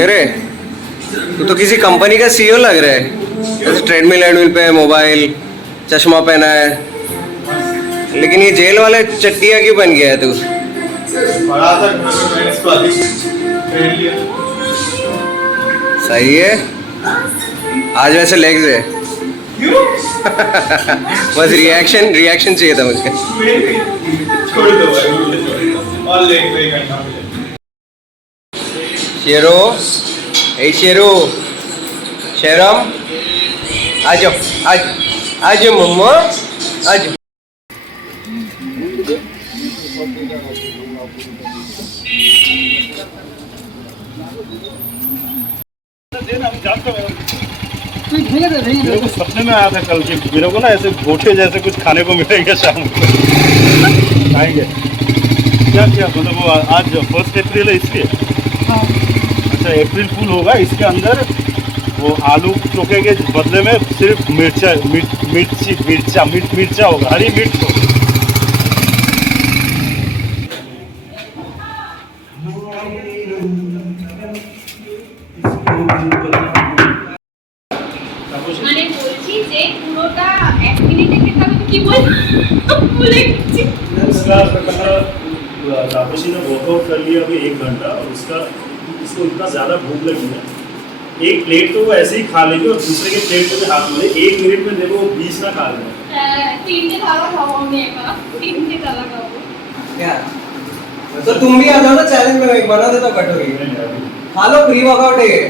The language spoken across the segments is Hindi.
तेरे तू तो किसी कंपनी का सीईओ लग रहा है। जैसे ट्रेडमिल एडमिल पे मोबाइल, चश्मा पहना है, लेकिन ये जेल वाले चट्टिया क्यों बन गया है तू? सही है। आज वैसे लेग्स है। क्यों? बस रिएक्शन चाहिए था मुझे। छोड़ दो भाई, और लेग पे करना मुझे। शेरो, ए शेरो, शेरम, आजो, आजो मम्मा, आजो। मेरे को सपने में आया था कल कि मेरे को ना ऐसे गोटे जैसे कुछ खाने को मिलेगा शाम को। खाएंगे क्या क्या मतलब वो आज 1 अप्रैल है इसलिए। अच्छा अप्रैल फूल होगा, इसके अंदर वो आलू चोखे के बदले में सिर्फ मिर्चा होगा, हरी मिर्च होगा। মানে বলছি যে পুরোটা 1 মিনিট থেকে তবে কি ভুলে গেছি। तापसी ने वर्कआउट कर लिया अभी 1 घंटा और इसको इतना ज़्यादा भूख लगी है, एक प्लेट तो वो ऐसे ही खा लेगी और दूसरे के प्लेट पे भी हाथ मारे। 1 मिनट में देखो वो 20 ना खा लेगा। 3টে থালা খাবো আমি একা, 3টে থালা খাবো। क्या? तो तुम भी आ जाओ ना चैलेंज में, एक बना देता हूं कटोरी। खा लो, प्री वर्कआउट है ये।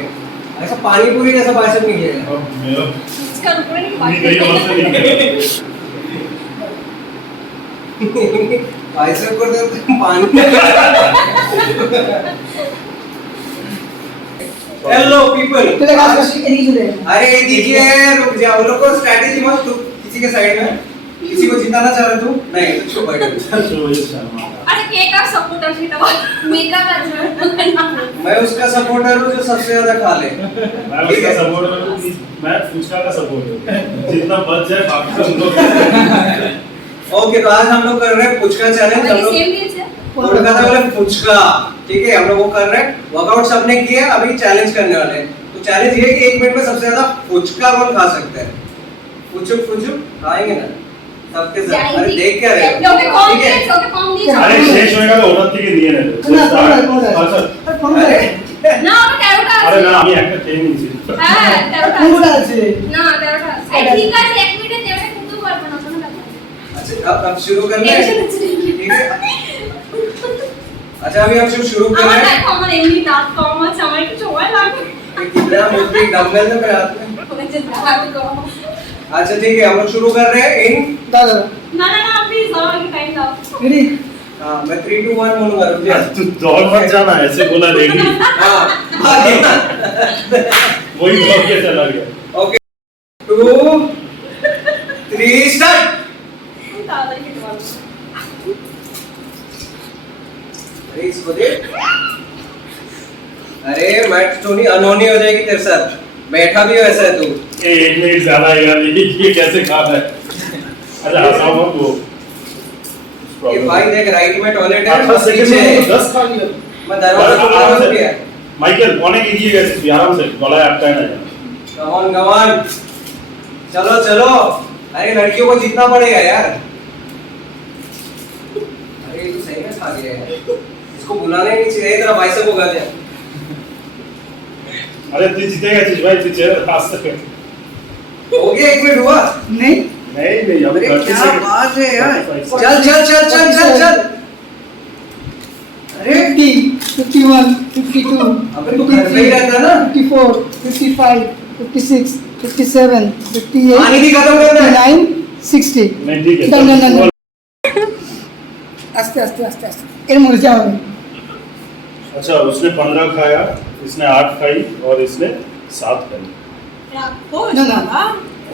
ऐसा पानी पूरी जैसा बाइसेप नहीं है। अब मेरा इसका ऊपर नहीं बाइसेप कर दे पानी। हेलो पीपल, अरे दीजिए, रुक जाओ। लोग को स्ट्रेटजी मत, तू किसी के साइड में, किसी को जिताना चाह रहा तू नहीं तो चुप बैठ। अरे के का सपोर्टर सीटा मेगा का मैं उसका सपोर्टर हूँ जो सबसे ज्यादा खा ले। मैं उसका सपोर्टर हूँ, मैं फुचका का सपोर्टर हूँ, जितना बच जाए बाकी हम लोग। ओके, तो आज हम लोग कर रहे हैं फुचका चैलेंज। हम लोग थोड़ा कहता बोले फुचका, ठीक है। हम लोग वो कर रहे हैं, वर्कआउट सबने किया, अभी चैलेंज करने वाले हैं। तो चैलेंज ये है कि 1 मिनट में सबसे ज्यादा फुचका कौन खा सकता है। फुचुक खाएंगे ना सबके साथ। अरे देख क्या रहे हो, ठीक है। अरे शेष होएगा तो ओनर থেকে দিয়ে নেবে। না ওটা 13টা আছে। আরে না আমি একটা খেয়ে নিয়েছি। হ্যাঁ 13টা পুরোটা আছে। না 13টা আছে। ঠিক আছে 1 মিনিটে 13টা কিন্তু পারবে না কোনো ব্যাপার। अच्छा अब शुरू करना है, ठीक है। अच्छा अभी हम शुरू कर আমার रहे हैं। দেখো আমার এমনি দাঁত কম আছে, আমার একটু সময় লাগবে। कितना मुझे डंबल है मेरे हाथ में। अच्छा ठीक है, हम लोग शुरू कर रहे हैं इन दादा না না ना प्लीज আমার একটু टाइम दाও। रेडी हाँ मैं 3 2 1 बोलूंगा, रुक जा। तू दौड़ मत जाना, ऐसे बोला रेडी। हाँ वही दौड़ के चला गया। Okay 2 3 start. তাড়াতাড়ি খেতে পারবো। अरे इसको दे। अरे मैं टोनी अनहोनी हो जाएगी तेरे साथ, बैठा भी हो ऐसा है तू। 1 मिनट ज्यादा है यार, ये कैसे खा रहा है। अच्छा हंसाओ मत वो। ये भाई देख राइट में टॉयलेट है, 8 सेकंड पीछे में 10 खा लिया। मैं दरवाजा आराम से किया। माइकल অনেক এগিয়ে গেছিস তুই, आराम से गलाয় अटकाए ना। कमान चलो चलो। अरे लड़कियों को जीतना पड़ेगा यार। अरे ये तो सही में खा गया है, इसको बुलाना ही नहीं चाहिए, तेरा बाइसेप होगा क्या। अरे तू जीते गया भाई, तू चल पास तक हो गया 1 मिनट हुआ नहीं नहीं अब अरे 30 क्या सेकंड। बात है यार। चल चल चल चल चल चल। अरे 50 51 52 अबे तू घर पे ही रहता ना। 54 55 56 57 58 पानी भी खत्म करना है। 59 60 नहीं ठीक है डन डन डन আস্তে আস্তে আস্তে আস্তে এর মধ্যে যা হবে। अच्छा उसने 15 खाया, इसने 8 खाई और इसने 7 खाई। রাখো না না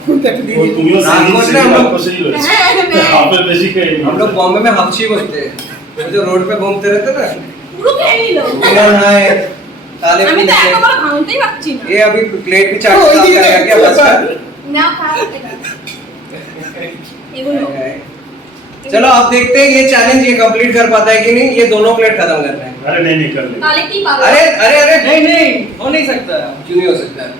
और तुमियो रात सही को हम लोग- आपको सही लगे। হ্যাঁ मैं आप पे बेसी खाई। हम लोग बॉम्बे में हपची बोलते हैं, वो जो रोड पे घूमते रहते ना, পুরো খেয়ে নিল। बिना नहाए काले আমি पीले তো से। একবার ভাঙতেই পারছি না। ये अभी प्लेट भी चाट ओ, साफ ये करेगा क्या बस का? না খা এটা। এগুলো चलो आप देखते हैं ये चैलेंज ये कंप्लीट कर पाता है कि नहीं। ये दोनों प्लेट खत्म करना है। अरे नहीं नहीं कर ले তাহলে কি পাবে अरे अरे अरे नहीं नहीं हो नहीं सकता क्यों नहीं हो सकता है?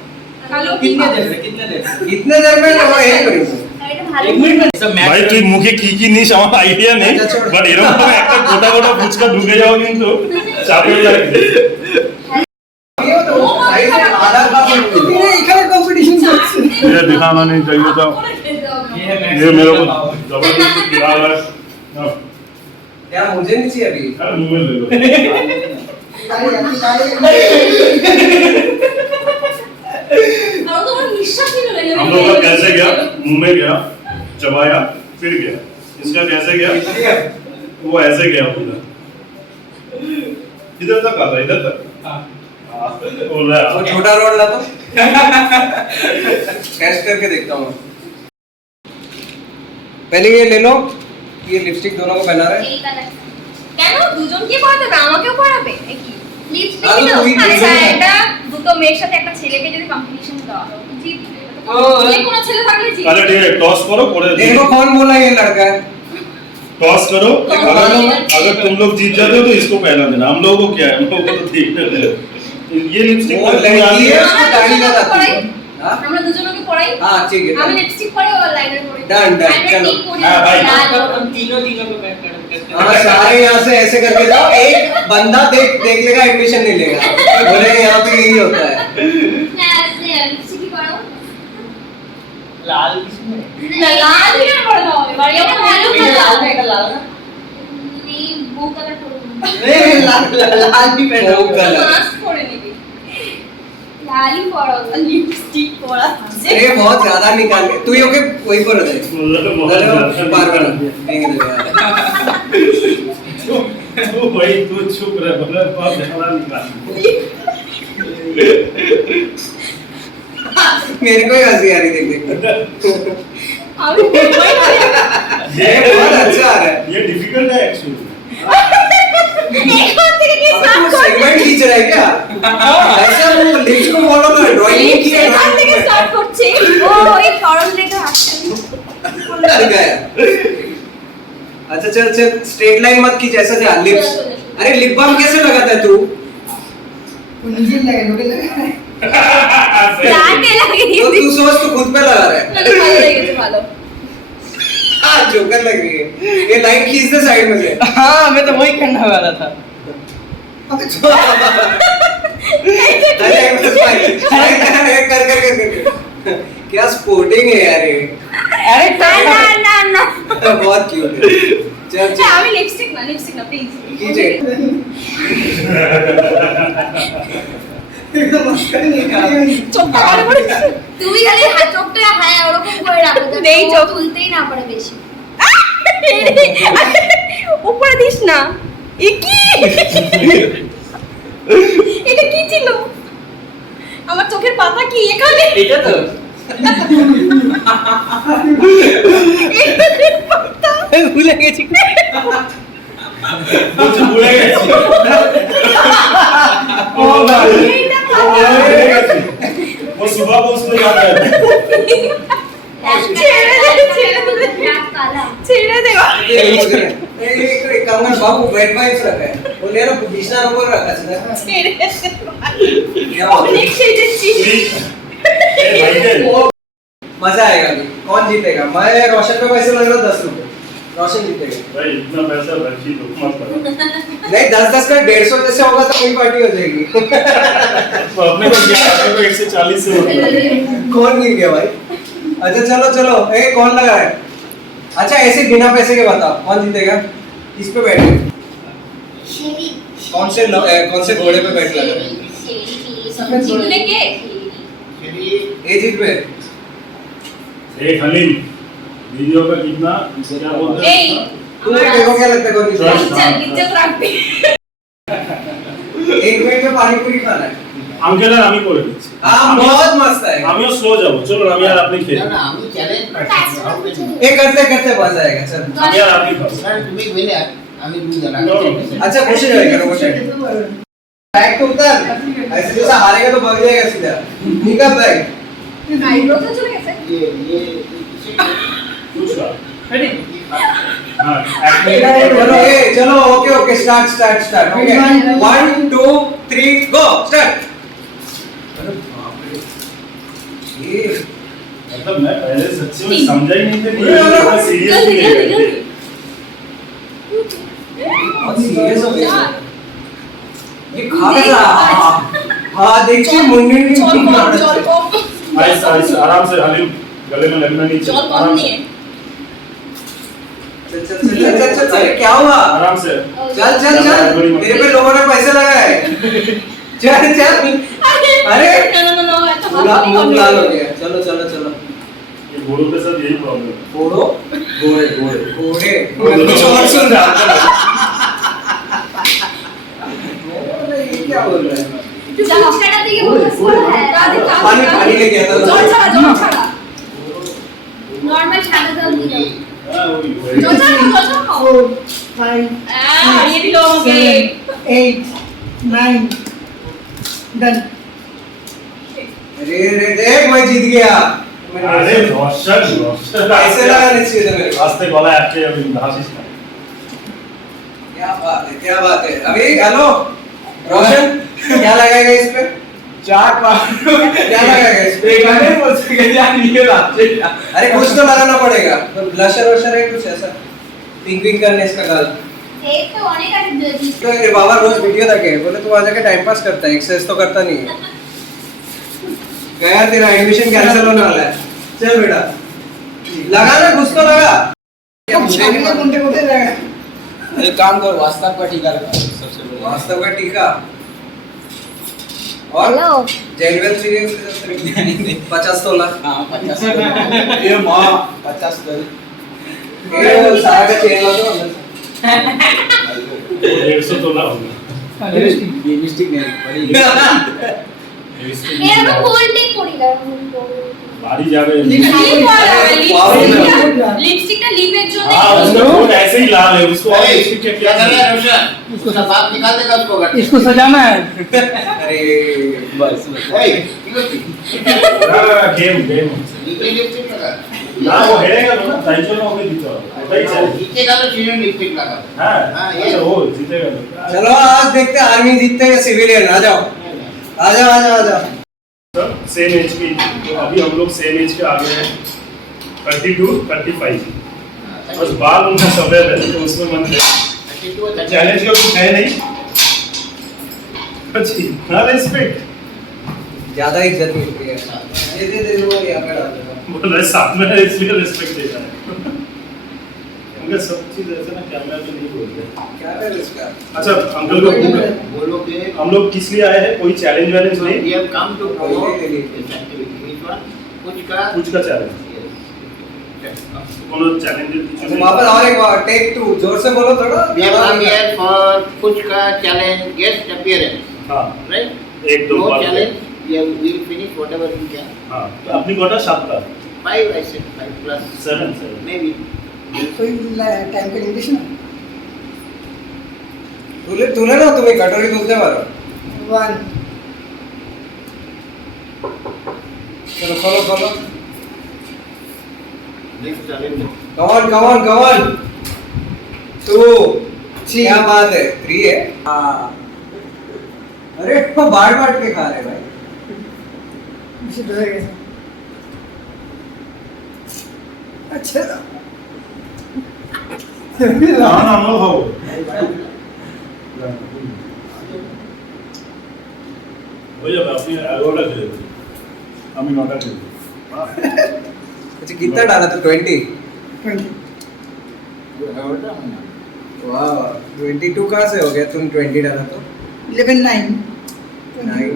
তাহলে কি कितने পাবে देर में कितने देर में इतने देर में वो यही करेंगे। এটা ভালো एक मिनट में सब ভাই তুই মুখে কি কি নিস আমার আইডিয়া নেই আচ্ছা, ছোট। বাট এরকম একটা গোটা গোটা ফুচকা ঢুকে যাও কিন্তু চাপে লাগবে ये तो साइज में आधा कप है। এরা এখানে কম্পিটিশন করছে ये दिखाना नहीं चाहिए था ये है ये मेरे को मैक्सिमम जबरदस्ती खिला रहा है अब, क्या मुझे नहीं चाहिए अभी? अरे मुंह में ले लो আর তোমার নিঃশ্বাস নিল না हम लोग का कैसे गया मुंह में गया चबाया फिर गया इसका कैसे गया वो ऐसे गया पूरा इधर तक आता इधर तक हाँ बोल रहा वो है छोटा रोड ला तो टेस्ट करके देखता हूँ। पहले ये ले लो, ये लिपस्टिक दोनों को पहना रहे हैं। এই কালার কেন দুজনকে পড়াতে হবে আমাকেও পড়াবে নাকি লিপস্টিক আরে দিল তুই আচ্ছা দুজনে- এটা দুটো মেয়ের সাথে একটা ছেলেকে যদি কম্পিটিশন দেওয়া হয় তো জিতবে ও, যে কোনো ছেলে থাকলে জিতবে पहले ठीक है टॉस करो करे देखो कौन बोला ये लड़का है? टॉस करो टॉस अगर करो। अगर तुम लोग जीत जाते हो तो इसको पहला देना हम लोगों को क्या है हम लोगों को तो देखने दे ये लिपस्टिक वो लड़की है उसको আমরা दाढ़ी দুজনকে लगाती পড়াই है। हाँ আমরা দুজনকে পড়াই हाँ ठीक है আমি লিপস্টিক পরে ও লাইনার পরে Done, done, चलो। हाँ, भाई। हम तीनों तीनों को बैठ कर हाँ सारे यहाँ से ऐसे करके जाओ, एक बंदा देख देख लेगा एडमिशन नहीं लेगा, बोलेगा यहाँ पे यही होता है। হ্যাঁ লিপস্টিক কি করো लाल किसमें না লাল দিয়ে পড়া দাও এবার এটা ভালো ये लाल কালার है का लाल ना এই ব্লু কালার করো नहीं लाल लाल भी पहना Blue होगा color। মাস্ক পরে নিবি লালই পরো লিপস্টিক পরা अरे बहुत ज्यादा निकाल के तू ये ओके वही पर दे पार कर देंगे तू भाई तू चुप रह बोले बहुत ज्यादा निकाल मेरे को ही हंसी आ रही देख देख আমি বলবই না ये बहुत अच्छा आ रहा है। ये डिफिकल्ट है एक्चुअली এখন থেকে কি अबे স্টাर्ट तू করছিস सेगमेंट खींच रहा है क्या? ऐसा वो लिप्स को फॉलो कर, ड्राइंग नहीं किया সেখান থেকে ड्राइंग স্টার্ট করছি ও ওই ফর্ম লেখা আসছে कर गया। अच्छा चल चल स्ट्रेट लाइन मत खींच, ऐसा जा लिप्स। अरे लिप बाम कैसे लगाता है तू? ও নিজের লাগে লোকে লাগে লাকে লাগে तो तू सोच तू खुद पे लगा रहा है। ভালো লেগেছে ভালো हाँ जोकर लग रही है। ये लाइन खींच दे साइड में से। हाँ मैं तो वही करने वाला था আবে अरे कर कर कर कर। क्या स्पोर्टिंग है यार ये। अरे না না না না बहुत क्यूट है। चल আচ্ছা चल আমি লিপস্টিক না প্লিজ खींचे। একদম মাস্কারা নিয়ে চোখটা ভালো করে তুমি খালি হাত চোখটা হ্যাঁ ওরকম করে রাখো নেই চোখ তুলতেই না পারে বেশি উপরে দিস না এ কি এটা কি ছিল আমার চোখের পাতা কি এখানে এটা তো ভুলে গেছি कुछ भूले गए ओ भाई वो भूले गए वो सुबह को उसमें जाता है ছেড়ে দে ये एक काम कर बाबू वेट वाइप्स रखा है। वो ले लो बिछना ऊपर रखा है ना। ছেড়ে দে क्या बात है? অনেক সেজেছি भाई के मजा आएगा अभी। कौन जीतेगा? मैं रोशन पे पैसे लग रहा 10 रुपए। रोशन जीतेगा। भाई इतना पैसा रखी तो मत करो नहीं 10-10 का 150 जैसे होगा तो कोई पार्टी हो जाएगी। तो अपने को क्या अपने को 140 से होता है कौन गिर गया भाई? अच्छा चलो चलो ए कौन लगा है? अच्छा ऐसे बिना पैसे के बताओ कौन जीतेगा? इस पे बैठे कौन से घोड़े पे बैठ लगा है? জিতবে কে ये जीत पे एक हलीम वीडियो का कितना क्या बोलते हैं এই तुम्हें देखो क्या लगता है कौन जीतेगा? ইজ্জত রাখবি एक मिनट में पानी पूरी खाना है। আঙ্কেল আর আমি করে দিচ্ছি हाँ बहुत मस्त है। আমিও স্লো যাব চলো আমি আর আপনি খেয়ে না আমি চ্যালেঞ্জ ये करते करते मजा आएगा चल। আমি আর আপনি খাবো তুমি বলে আমি বুঝলাম अच्छा खुश हो जाएगा रोशन। बैग तो उतार ऐसे जैसा हारेगा तो भाग जाएगा सीधा। निकाल बैग। আইব্রো তো চলে গেছে ये कुछ का ready हाँ चलो ये चलो ओके ओके स्टार्ट ओके 1 2 3 गो स्टार्ट अरे बाप रे ये मतलब मैं पहले सच्ची में समझा ही नहीं था कि अरे, ये अरे, इतना सीरियस जल्दी नहीं जल्दी है जल्दी बहुत सीरियस हो गया यार, ये खा रहा हाँ देखिए मुन्नी नहीं जल कम आइस आइस आराम से हलीम गले में लगना नहीं जल चाहिए कम आराम नहीं से है चल अरे क्या हुआ आराम से चल तेरे पे लोगों ने पैसे लगाए चल अरे नो ऐसा मुंह बात नहीं मुंह लाल हो करनी गया चलो ये घोड़ों के साथ यही प्रॉब्लम है फोड़ो घोड़े घोड़े मैं कुछ और सुन रहा था ये क्या बोल रहा है जल छड़ा दिए वो है राधे का पानी लेके आता था जल छड़ा नॉर्मल छड़ा दम दिया हाँ वही जल छड़ा 4 5 ये भी लोग गए 8 9 डन अरे देख मैं जीत गया अरे रोशन पैसे लगाने चाहिए थे मेरे को रास्ते वाला आपके अभी घासिस का क्या बात है अभी हेलो रोशन क्या लगाएगा इस पे चार पाँच क्या लगाएगा इस पे गाने बोल सके यार ये बात है अरे कुछ तो लगाना पड़ेगा तो ब्लशर वशर है कुछ ऐसा पिंक करने इसका गाल एक तो অনেক আছে যদি तो ये बाबा रोज वीडियो देखे बोले तू आ जाके टाइम पास करता है एक्सरसाइज तो करता नहीं है क्या यार तेरा एडमिशन कैंसिल होने वाला है चल बेटा लगा ना कुछ तो लगा क्या मुझे नहीं मालूम। कोणते कोणते जागा एक काम करो वास्तव का टीका लगा सबसे बढ़िया वास्तव का टीका और जेलवेल सीरीज 50 तोला हाँ 50 ये माँ 50 कर ये सारा का चेन लगा दो अंदर से। 150 तोला होगा ये मिस्टेक नहीं पड़ी এরকম গোল্ডেন করি না बारी जावे লিপস্টিকটা লিপের জন্য हाँ उसका फोन ऐसे ही लाल है उसको और अरे, लिपस्टिक के क्या कर रहा है रोशन उसको सब बात निकाल देगा उसको घर इसको सजाना है अरे बस गेम गेम नीचे लिपस्टिक लगा ना वो हेडेगा ना टेंशन हो गई जीतो होता ही चल नीचे का तो चीज़ लिपस्टिक लगा हाँ हाँ, ये- अच्छा वो जीतेगा तो चलो आज देखते हैं आर्मी जीतते हैं या सिविलियन आ जाओ आ जाओ सर सेम एज की तो अभी हम लोग सेम एज के आगे हैं 32 35 बस बाल उनका सफेद है तो उसमें मन है चैलेंज का कुछ है नहीं अच्छी ना रिस्पेक्ट ज्यादा इज्जत मिलती है दे लो यहाँ पे डाल दूंगा बोल रहे साथ में है इसलिए रिस्पेक्ट देता है उनका सब चीज ऐसा ना कैमरा पे नहीं बोलते क्या है इसका अच्छा अंकल को पूछ बोलो कि हम लोग किस लिए आए हैं कोई चैलेंज वैलेंज नहीं we have come to promote के लिए। this activity. Which one? कुछ का कुछ का चैलेंज Yes. कोनो चैलेंज तो वापस और एक बार टेक 2 जोर से बोलो थोड़ा We have come here for कुछ का challenge guest appearance. हाँ Right? एक दो No bar challenge. We will finish whatever we can. हाँ तो अपनी कोटा 7 का 5 I said 5 plus 7 maybe. कोई टाइम का लिमिटेशन तुले ना तुम्ही कटोरी दूध दे मारो 1 चलो खोलो Next challenge. कम ऑन 2 क्या बात है 3 है हाँ अरे वो बांट के खा रहे भाई इसे डरेगा अच्छा ना हम लोग हो भैया अपनी ऑर्डर दे दो हम ऑर्डर दे दो अच्छा कितना डाला था 20 20 वाह 22 कहाँ से हो गया तुम 20 डाला तो 11 9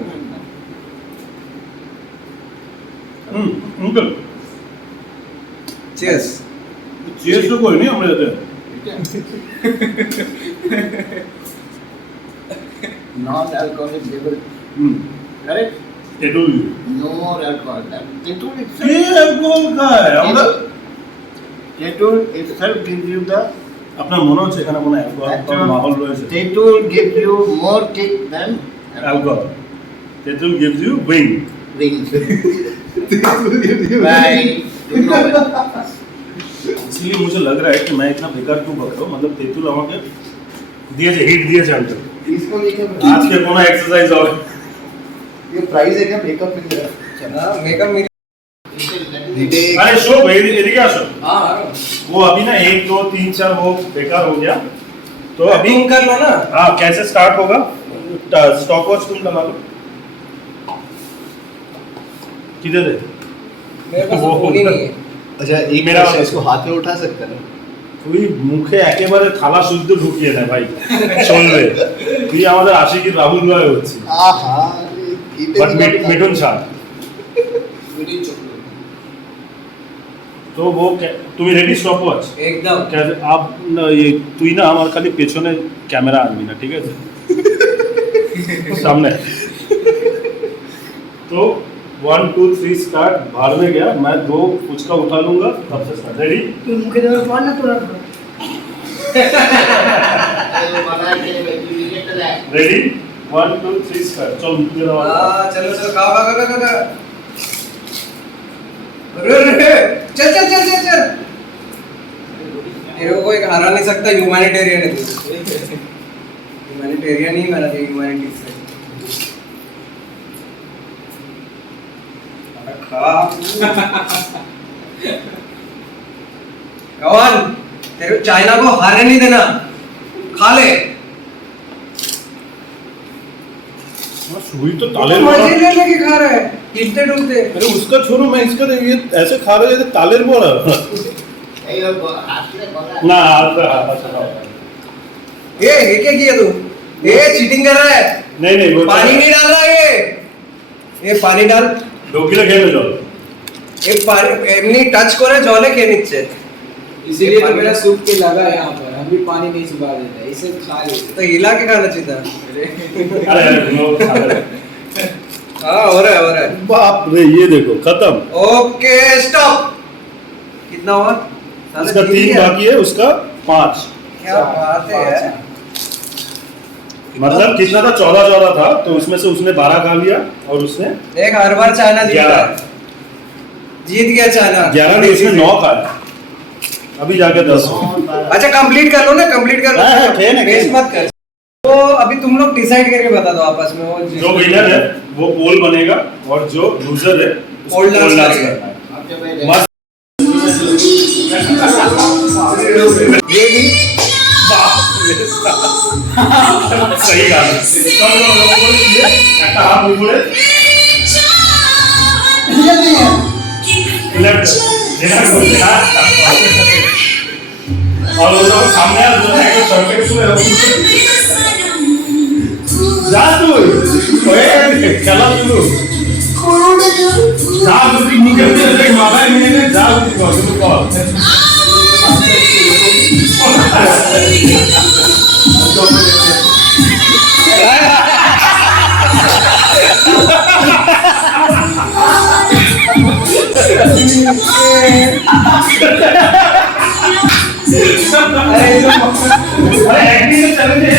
अंकल चीयर्स चीयर्स तो कोई नहीं हम लेते हैं Non-alcoholic beverage. Correct? टेटूल No alcohol. Tetul ये itself. अल्कोहल का है আমরা Tetul itself gives you the. আপনার মনে হচ্ছে এখানে কোনো অ্যালকোহল মাহল রয়েছে Tetul gives you more kick than alcohol টেটুল gives you wing wings. Right. You know it. इसलिए मुझे लग रहा है कि मैं इतना बेकार क्यों बक रहा हूँ मतलब तेतुल আমাকে দিয়েছে হিট দিয়েছে আনতে इसको लेके আজকে কোনো এক্সারসাইজ হবে ये प्राइस है क्या मेकअप मिल रहा है हाँ, मेकअप मिल अरे शो এদিকে আসো हाँ वो अभी ना 1 2 3 4 वो बेकार हो गया तो अभी तुम कर लो ना हाँ कैसे स्टार्ट होगा स्टॉप वॉच तुम लगा लो किधर है मेरे पास वो फोन ही नहीं है अच्छा एक मेरा- मेरा इसको हाथ में उठा सकता है ना তুই মুখে একেবারে থালা শুদ্ধ ঢুকিয়ে দেয় ভাই চলবে তুই আমাদের আশিকি রাহুল রয় হচ্ছে आहा বাট মিঠুন ছাড় তো वो তুমি রেডি স্টপ ওয়াচ एकदम कैसे आप ये তুই না আমার খালি পেছনে ক্যামেরা আনবি না ঠিক আছে सामने तो 1 2 3 स्टार्ट बाहर में गया मैं 2 फुचका उठा लूंगा तब से स्टार्ट रेडी তুই মুখে দেওয়ার পর না তোরা रेडी 1 2 3 स्टार्ट चल मेरा वाला हाँ चलो चलो खाओ खाओ खाओ खाओ खाओ। अरे अरे चल चल चल चल चल तेरे को कोई हरा नहीं सकता ह्यूमैनिटेरियन है तू ह्यूमैनिटेरियन ही मेरा ह्यूमैनिटी से कौन तेरे को चाइना को हारने नहीं देना खा ले सुई तो ताले मजे ले लेके खा रहा है हिलते डुलते अरे उसका छोड़ो मैं इसका ये ऐसे खा रहा है जैसे तालेर बोल रहा ना ये क्या किया तू ये चीटिंग कर रहा है नहीं नहीं वो पानी नहीं डाल रहा ये पानी डाल डोकीला खेल में जाओ एक पानी एमनी टच करे जले के नीचे इसीलिए तो मेरा सूप के लगा है यहाँ पर हम भी पानी नहीं चुबा देते इसे खा लेते तो हिला के खाना चाहिए था अरे नो हाँ हो रहा है बाप रे ये देखो खत्म ओके स्टॉप कितना हुआ साला उसका जीत 3 गया। बाकी है उसका 5 क्या बात है यार मतलब कितना था 14 था तो उसमें से उसने 12 खा लिया और उसने देख हर बार चाइना जीता 11 है। जीत गया चाइना 11 नहीं उसने 9 खाया अभी जाके 10 अच्छा कंप्लीट कर लो ना कंप्लीट कर लो हाँ, खेल है, वेस्ट खेल। मत कर तो अभी तुम लोग डिसाइड करके बता दो आपस में वो जो विनर है वो पोल बनेगा और जो लूजर है पोल डांस डांस करेगा। करना है मस्त ये भी सही गाना सब लोग बोले একটা হাত উপরে ये नहीं है लेफ्ट যেটা করতে হাত और वो लोग सामने आ जो है एक सर्किट শুনে যা তুই ওই খেলা শুরু যা তুই মুখে দিয়ে মোবাইল নিয়ে যা তুই কর শুরু কর अरे एक्टिंग में चले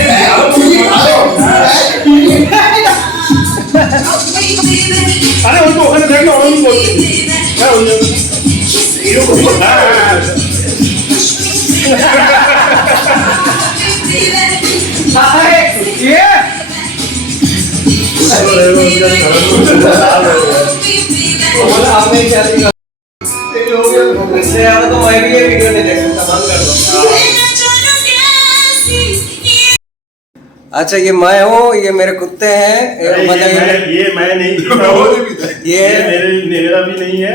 अरे उनको ওখানে দেখলে অনেক বলছি হ্যাঁ ওই এরকম ये बोला आपने क्या दिया इससे ज्यादा तो मैं भी ये वीडियो नहीं देख सकता बंद कर दो अच्छा ये मैं हूँ ये मेरे कुत्ते हैं ये मैं नहीं जीता हूँ ये मेरा भी नहीं है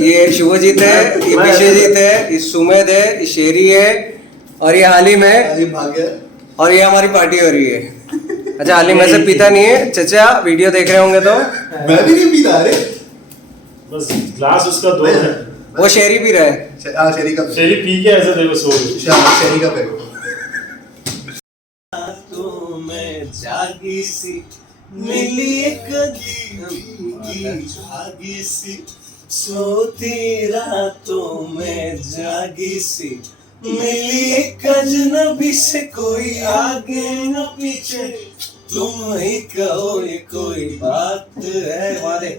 ये शुभजीत है ये विश्वजीत है ये सुमेध है ये शेरी है और ये हालिम है अरे भाग गया और ये हमारी पार्टी हो रही है अच्छा हालिम वैसे पीता नहीं है चचा वीडियो देख रहे होंगे तो मैं भी नहीं पीता अरे बस ग्लास उसका 2 है वो शेरी पी रहा है हाँ शेरी का शेरी पी के ऐसे देखो सो गई शेरी का फेंको जागी सी मिली जागी सी सोती रातों में जागी सी मिली एक अजनबी से कोई आगे न पीछे तुम ही कहो ये कोई बात है वाले